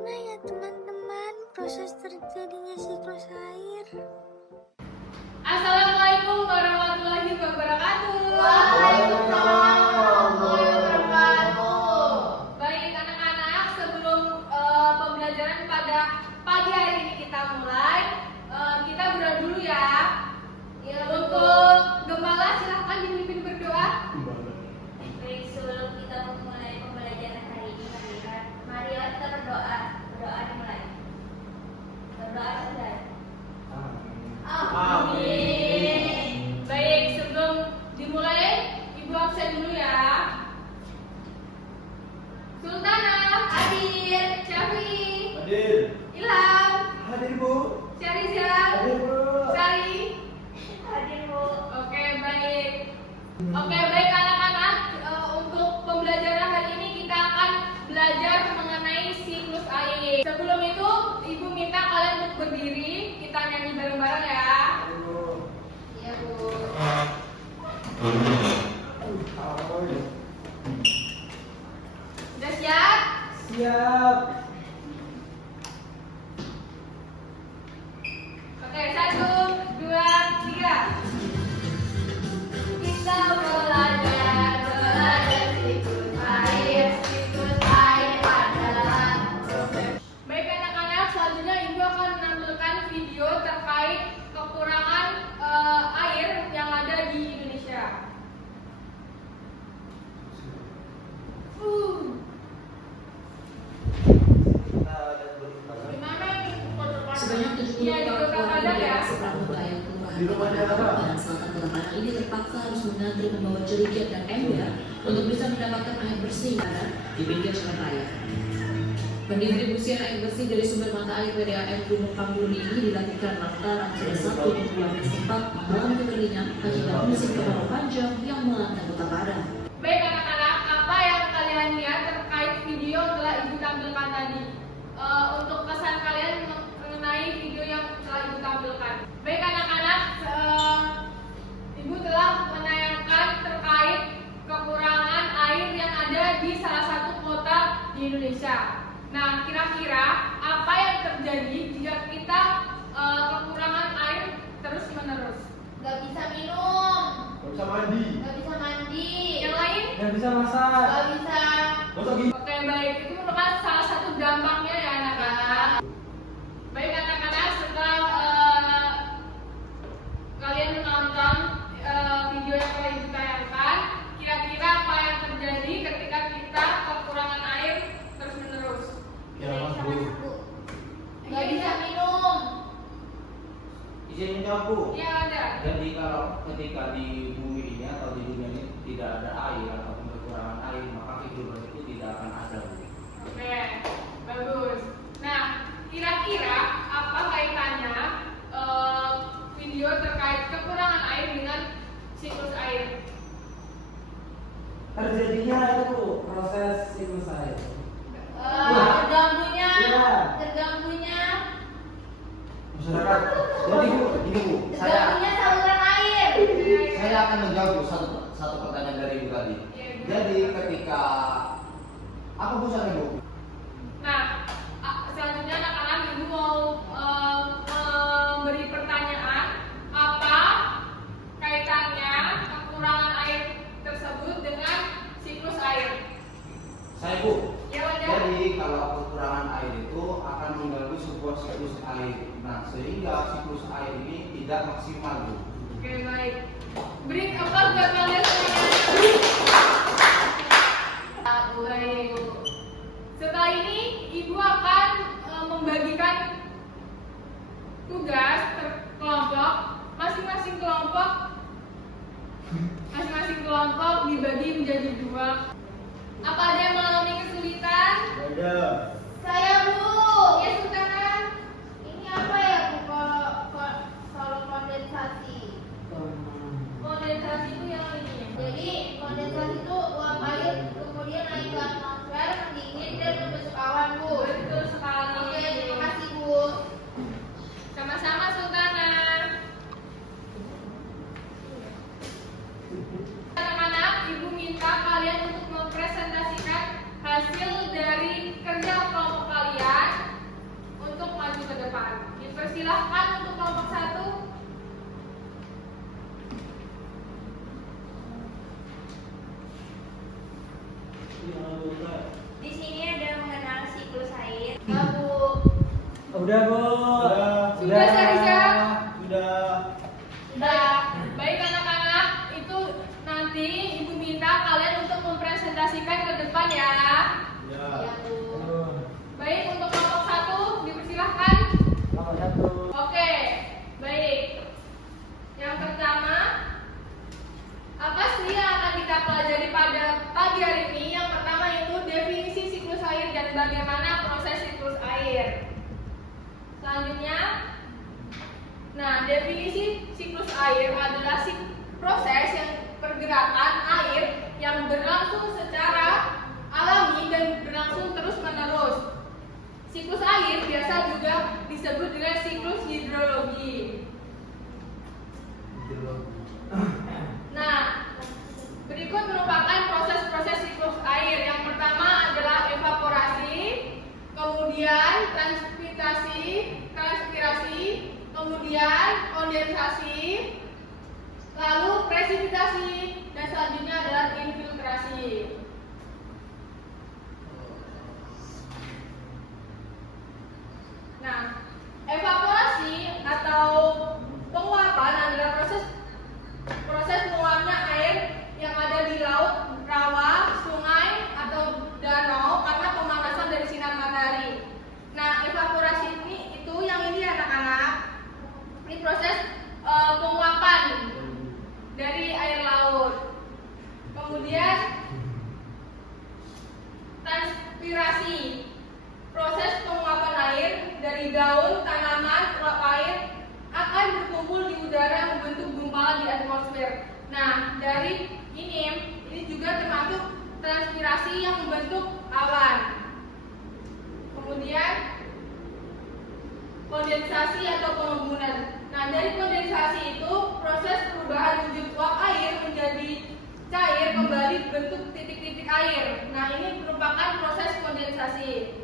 Bagaimana ya teman-teman proses terjadinya siklus air? Assalamualaikum warahmatullahi wabarakatuh. Waalaikumsalam warahmatullahi wabarakatuh. Baik anak-anak, sebelum pembelajaran pada pagi hari ini kita mulai, kita berdoa dulu ya. Untuk gembala silahkan dipimpin berdoa. Baik, sebelum kita memulai pembelajaran hari ini, marilah kita berdoa. Berdoa dimulai. Berdoa sudah. Amin. Baik, sebelum dimulai, Ibu absen dulu ya. Sultana, hadir. Syafi, Hadir. Ilham, Hadir, Bu. Syariza, Hadir, Bu. Sari. Hadir, Bu. Oke, baik. Oke, baik anak-anak, untuk pembelajaran hari ini kita akan belajar mengenai siklus air. Sebelum itu, Ibu minta kalian untuk berdiri, kita nyanyi bareng-bareng ya. Iya, Bu. Sudah siap? Siap. Oke, 1, 2, 3. Kita belajar siklus air. Siklus air adalah proses. Baik anak-anak, selanjutnya Ibu akan menampilkan video terkait kekurangan air yang ada di Indonesia. Gimana ini? Sebanyak 70 Iya, di beberapa keluarga ada ya. seperangkat wilayah kelurahan Di rumah dia ada. dan selatan Telangana ini terpaksa harus mengantri membawa jerigen dan ember untuk bisa mendapatkan air bersih di pinggir jalan raya. Pendistribusian air bersih dari sumber mata air PDAM Gunung Panggul ini dilakukan lantaran salah satu warga setempat mengalami kekeringan akibat musim kemarau panjang yang melanda Kota Padang. Baik anak-anak, apa yang kalian lihat terkait video yang telah Ibu tampilkan tadi? Untuk kesan kalian mengenai video yang telah Ibu tampilkan. Baik anak-anak, Ibu telah menayangkan terkait kekurangan air yang ada di salah satu kota di Indonesia. Nah, kira-kira apa yang terjadi jika kita kekurangan air terus-menerus? Gak bisa minum. Gak bisa mandi. Gak bisa mandi. Yang lain? Gak bisa masak. Gak bisa. Gosok gigi. Oke, baik. Itu merupakan salah satu dampaknya ya anak-anak. Baik anak-anak, setelah kalian menonton video yang telah Ibu tayangkan, kira-kira apa yang terjadi ketika kita kekurangan air terus-menerus? Ya, Mas, Bu. Gak bisa minum. Izin menjawab, Bu. Iya ada. Jadi kalau ketika di bumi ini atau di dunia ini tidak ada air ataupun kekurangan air, maka kehidupan itu tidak akan ada, Bu. Oke, bagus. Nah, kira-kira apa kaitannya video terkait kekurangan air dengan siklus air? Terjadinya itu proses siklus air. Terganggunya. Iya. Terganggunya. Masyarakat. Jadi, Bu, ini Bu, Terganggunya saluran air. saya akan menjawab Bu, satu pertanyaan dari Ibu tadi. Iya, Bu. Jadi ketika apa busanya, Bu? Nah, selanjutnya anak-anak Ibu mau memberi pertanyaan apa kaitannya kekurangan air tersebut dengan siklus air? Saya, Bu. Ya wajar. Jadi kalau kekurangan air itu akan mengganggu sebuah siklus air. Nah, sehingga siklus air ini tidak maksimal, Bu. Oke, baik. Beri applause buat kalian semuanya. Baik. Setelah ini Ibu akan membagikan tugas kelompok. Masing-masing kelompok dibagi menjadi 2. Apa ada yang mengalami kesulitan? Ada. Saya, Bu. Ya, Sultana. Ini apa ya, Bu? Kalau kondensasi. Kondensasi itu yang ini. Jadi kondensasi itu uap air kemudian naik ke atmosfer, mendingin dan membentuk awan, Bu. Betul sekali. Oke, terima kasih, Bu. Sama-sama Sultana. Anak-anak, Ibu minta kalian untuk mempresentasikan hasil dari kerja kelompok kalian depan. Dipersilahkan untuk kelompok 1. Di sini ada mengenal siklus air. Ya, Bu. Udah, Bu. Sudah, Sarisa? Sudah. Nah, baik anak-anak, itu nanti Ibu minta kalian untuk mempresentasikan ke depan ya. Ya. Ya, Bu. Baik, untuk kelompok 1 dipersilahkan. Nomor 1. Oke, baik. Yang pertama, apa sih yang akan kita pelajari pada pagi hari ini? Yang pertama yaitu definisi siklus air dan bagaimana proses siklus air. Selanjutnya, nah, definisi siklus air adalah proses yang pergerakan air yang berlangsung secara alami dan berlangsung terus-menerus. Siklus air biasa juga disebut dengan siklus hidrologi. Nah, berikut merupakan proses-proses siklus air. Yang pertama adalah evaporasi, kemudian transpirasi, kemudian kondensasi, lalu presipitasi, dan selanjutnya adalah infiltrasi. Nah, evaporasi atau penguapan adalah proses menguapnya air yang ada di laut, rawa, sungai, atau danau karena pemanasan dari sinar matahari. Nah, evaporasi itu yang ini anak-anak. Ini proses penguapan dari air laut. Kemudian transpirasi, proses penguapan air dari daun, tanaman, uap air akan berkumpul di udara membentuk gumpalan di atmosfer. Nah, dari ini juga termasuk transpirasi yang membentuk awan. Kemudian kondensasi atau pengembunan. Nah, dari kondensasi itu proses perubahan wujud uap air menjadi cair kembali bentuk titik-titik air. Nah, ini merupakan proses kondensasi.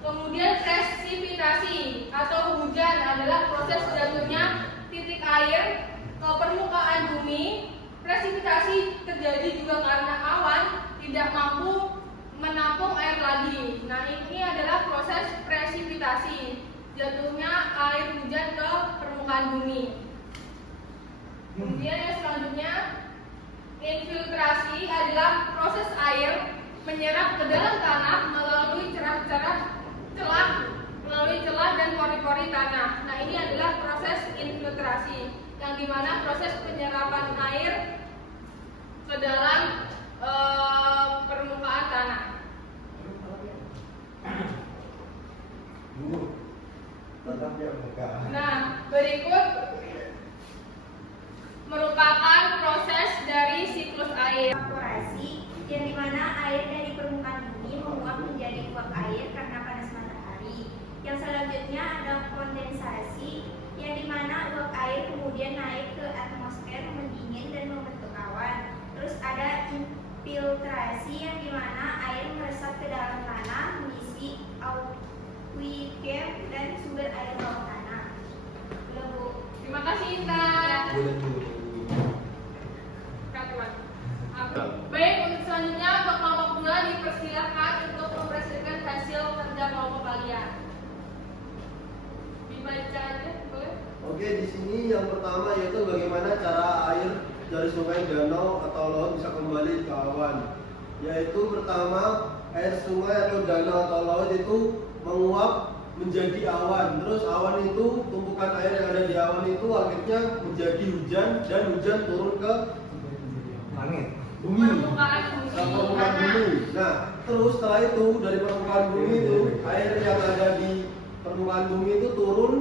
Kemudian presipitasi atau hujan adalah proses jatuhnya titik air ke permukaan bumi. Presipitasi terjadi juga karena awan tidak mampu menampung air lagi. Nah, ini adalah proses presipitasi, jatuhnya air hujan ke permukaan bumi. Kemudian yang selanjutnya, infiltrasi adalah proses air menyerap ke dalam tanah melalui celah dan pori-pori tanah. Nah, ini adalah proses infiltrasi, yang dimana proses penyerapan air ke dalam permukaan tanah. Nah, berikut merupakan proses dari siklus air. Evaporasi, yang dimana air dari permukaan bumi menguap menjadi uap air karena panas matahari. Yang selanjutnya ada kondensasi, yang dimana uap air kemudian naik ke atmosfer, mendingin dan membentuk awan. Terus ada infiltrasi, yang dimana air meresap ke dalam tanah, mengisi aquifer dan sumber air bawah tanah. Belum, Bu. Terima kasih, Intan. Baik, untuk selanjutnya untuk kelompok 2 dipersilakan untuk mempresentasikan hasil kerja kelompok kalian. Dibaca aja, boleh? Oke, di sini yang pertama yaitu bagaimana cara air dari sungai, danau atau laut bisa kembali ke awan. Yaitu pertama, air sungai atau danau atau laut itu menguap menjadi awan. Terus awan itu, tumpukan air yang ada di awan itu akhirnya menjadi hujan, dan hujan turun ke Langit. bumi. Permukaan bumi. Permukaan bumi. Nah, terus setelah itu dari permukaan bumi itu air yang ada di permukaan bumi itu turun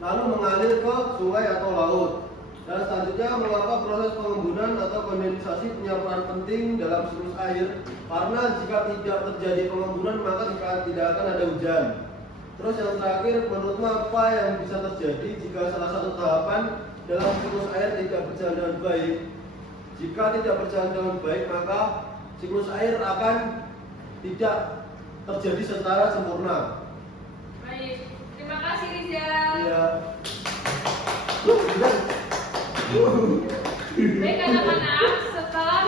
lalu mengalir ke sungai atau laut. Dan selanjutnya, mengapa proses pengembunan atau kondensasi punya peran penting dalam siklus air? Karena jika tidak terjadi pengembunan maka tidak akan ada hujan. Terus yang terakhir, menurutmu apa yang bisa terjadi jika salah satu tahapan dalam siklus air tidak berjalan dengan baik? Jika tidak berjalan dengan baik, maka siklus air akan tidak terjadi secara sempurna. Rizal. Iya. Baik anak-anak, setelah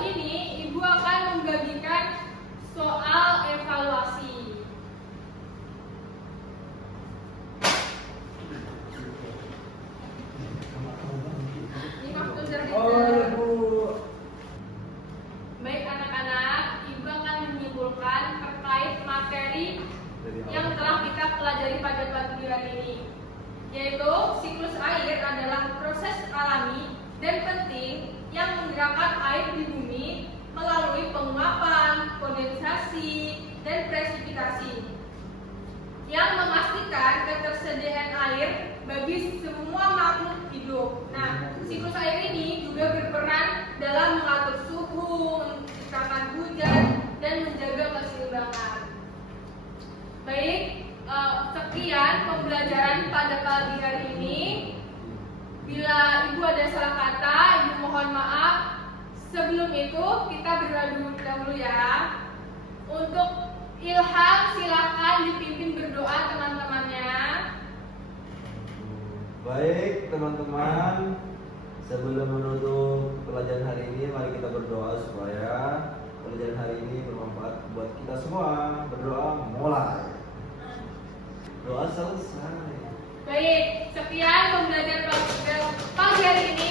ini Ibu akan membagikan soal evaluasi. Ini maksud dari Baik anak-anak, Ibu akan menyimpulkan terkait materi yang telah kita pelajari pada pagi hari ini, yaitu siklus air adalah proses alami dan penting yang menggerakkan air di bumi melalui penguapan, kondensasi, dan presipitasi yang memastikan ketersediaan air bagi semua makhluk hidup. Nah, siklus air ini juga berperan dalam mengatur suhu, menciptakan hujan, dan menjaga keseimbangan. Baik, sekian pembelajaran pada pagi hari ini. Bila Ibu ada salah kata, Ibu mohon maaf. Sebelum itu, kita berdoa dahulu ya. Untuk Ilham, silakan dipimpin berdoa teman-temannya. Baik teman-teman, sebelum menutup pelajaran hari ini, mari kita berdoa supaya pelajaran hari ini bermanfaat buat kita semua. Berdoa mulai. Doa selesai. Baik, sekian pembelajaran pagi hari ini.